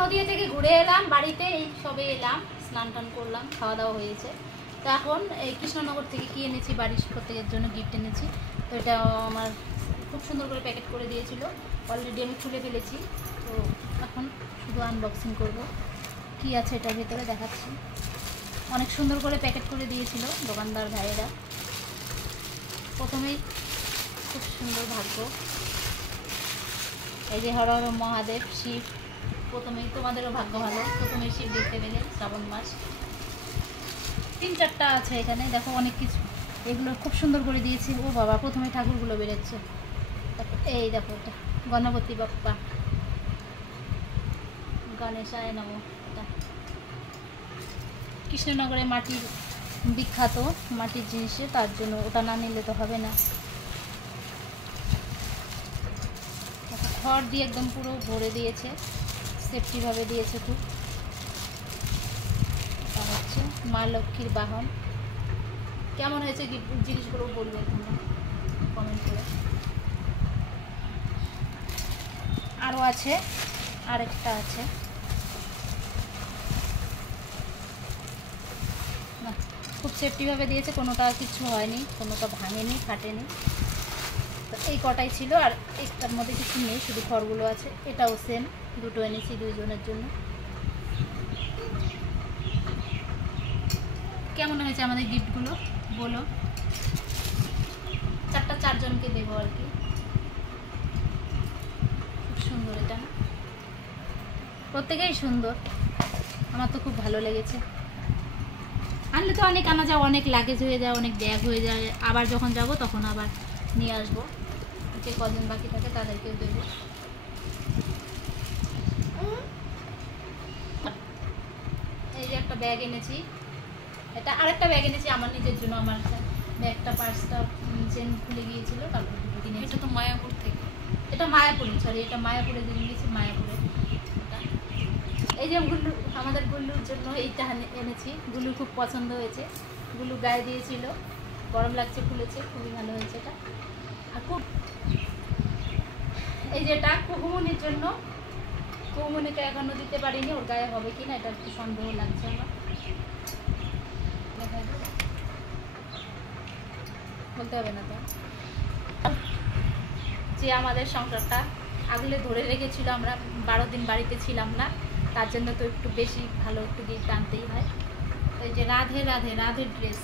নদিয়া থেকে ঘুরে এলাম বাড়িতে, এই সবে এলাম, স্নান টান করলাম, খাওয়া দাওয়া হয়েছে। তো এখন এই কৃষ্ণনগর থেকে কি এনেছি, বাড়ির প্রত্যেকের জন্য গিফট এনেছি। তো এটা আমার খুব সুন্দর করে প্যাকেট করে দিয়েছিল, অলরেডি আমি খুলে ফেলেছি। তো এখন শুধু আনবক্সিং করব, কি আছে এটার ভেতরে দেখাচ্ছি। অনেক সুন্দর করে প্যাকেট করে দিয়েছিল দোকানদার ভাইয়েরা। প্রথমেই খুব সুন্দর ভাগ্য, এই যে হর হর মহাদেব শিব। প্রথমেই তোমাদেরও ভাগ্য ভালো, প্রথমেই শিব দেখতে পেলে, শ্রাবণ মাস। 3-4টা আছে এখানে, দেখো অনেক কিছু, এগুলো খুব সুন্দর করে দিয়েছি। ও বাবা, প্রথমে ঠাকুরগুলো বেরোচ্ছে। এই দেখো, এটা গণপতি বাপ্পা, গণেশায় নমঃ। এটা কৃষ্ণনগরে মাটির বিখ্যাত, মাটির জিনিসে, তার জন্য ওটা না নিলে তো হবে না। খড় দিয়ে একদম পুরো ভরে দিয়েছে, সেফটিভাবে দিয়েছে খুব। এটা হচ্ছে মা লক্ষ্মীর বাহন। কেমন হয়েছে জিনিসগুলো বলবে তোমরা কমেন্ট করে। আরও আছে, আরেকটা আছে, খুব সেফটিভাবে দিয়েছে, কোনোটা কিছু হয়নি, কোনোটা ভাঙেনি, ফাটেনি। তো এই কটাই ছিল, আর একটার মধ্যে কিছু নেই, শুধু খড়গুলো আছে। এটাও সেম, দুটো এনেছি দুইজনের জন্য। কেমন হয়েছে আমাদের গিফটগুলো বলো। 4জনকে দেবো আর কি। খুব সুন্দর এটা না, প্রত্যেকেই সুন্দর, আমার তো খুব ভালো লেগেছে। আনলে তো অনেক আনা যায়, অনেক লাগেজ হয়ে যায়, অনেক ব্যাগ হয়ে যায়। আবার যখন যাব তখন আবার নিয়ে আসবো, যে কজন বাকি থাকে তাদেরকেও দেবো। এই যে একটা ব্যাগ এনেছি, এটা আরেকটা ব্যাগ এনেছি আমার নিজের জন্য। আমার ব্যাগটা পার্সটা চেন খুলে গিয়েছিল, তারপর দুটো কিনে। এটা তো মায়াপুর থেকে, এটা মায়াপুরে, সরি এটা মায়াপুরে দিয়ে নিয়েছি, মায়াপুরে। এই যে গুল্লু, আমাদের গুল্লুর জন্য এইটা এনেছি, গুল্লু খুব পছন্দ হয়েছে, গুল্লু গায়ে দিয়েছিল, গরম লাগছে, খুলেছে, খুবই ভালো হয়েছে এটা। আর খুব, এই যে এটা কুহুমনির জন্য, কুহুমনিকে এখনো দিতে পারিনি, ওর গায়ে হবে কিনা এটা একটু সন্দেহ লাগছে আমার। বলতে হবে না তো, যে আমাদের সংসারটা আগলে ধরে রেখেছিল, আমরা 12 দিন বাড়িতে ছিলাম না, তার জন্য তো একটু বেশি ভালো একটু গিফট আনতেই হয়। এই যে রাধে রাধে, রাধের ড্রেস।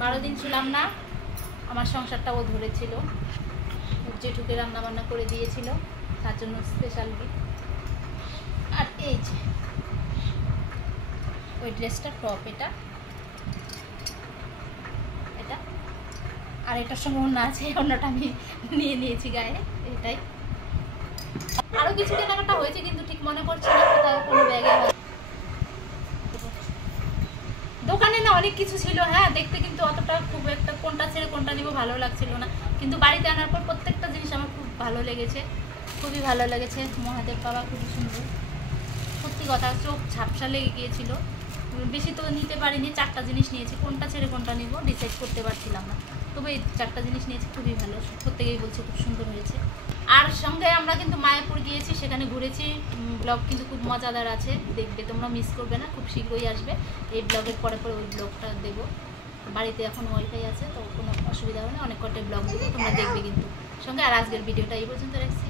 12 দিন ছিলাম না, আমার সংসারটা ও ধরেছিল, জেঠুকে রান্না বান্না করে দিয়েছিল, তার জন্য স্পেশাল গিফট। আর এই যে ওই ড্রেসটা, টপ, এটা এটা আর এটার সঙ্গে অন্য আছে, অন্যটা আমি নিয়ে নিয়েছি গায়ে, এটাই। আরো কিছু কেনাকাটা হয়েছে কিন্তু ঠিক মনে করছি না, কোথাও কোনো ব্যাগে। দোকানে না অনেক কিছু ছিল, হ্যাঁ দেখতে, কিন্তু অতটা খুব একটা কোনটা ছেড়ে কোনটা নিব ভালো লাগছিল না। কিন্তু বাড়িতে আনার পর প্রত্যেকটা জিনিস আমার খুব ভালো লেগেছে, খুবই ভালো লেগেছে। মহাদেব বাবা খুবই সুন্দর, সত্যি কথা, চোখ ঝাপসা লেগে গিয়েছিল। বেশি তো নিতে পারিনি, 4টা জিনিস নিয়েছি, কোনটা ছেড়ে কোনটা নিব ডিসাইড করতে পারছিলাম না। তবে এই 4টা জিনিস নিয়েছি, খুবই ভালো, প্রত্যেকেই বলছে খুব সুন্দর হয়েছে। আর সঙ্গে আমরা কিন্তু মায়াপুর গিয়েছি, সেখানে ঘুরেছি। ব্লগ কিন্তু খুব মজাদার আছে, দেখবে তোমরা, মিস করবে না, খুব শীঘ্রই আসবে। এই ব্লগের পরে পরে ওই ব্লগটা দেবো। বাড়িতে এখন ওয়াইফাই আছে, তো কোনো অসুবিধা হবে না, অনেক কটাই ব্লগ দেবো, তোমরা দেখবে কিন্তু সঙ্গে। আর আজকের ভিডিওটা এই পর্যন্ত রাখছি।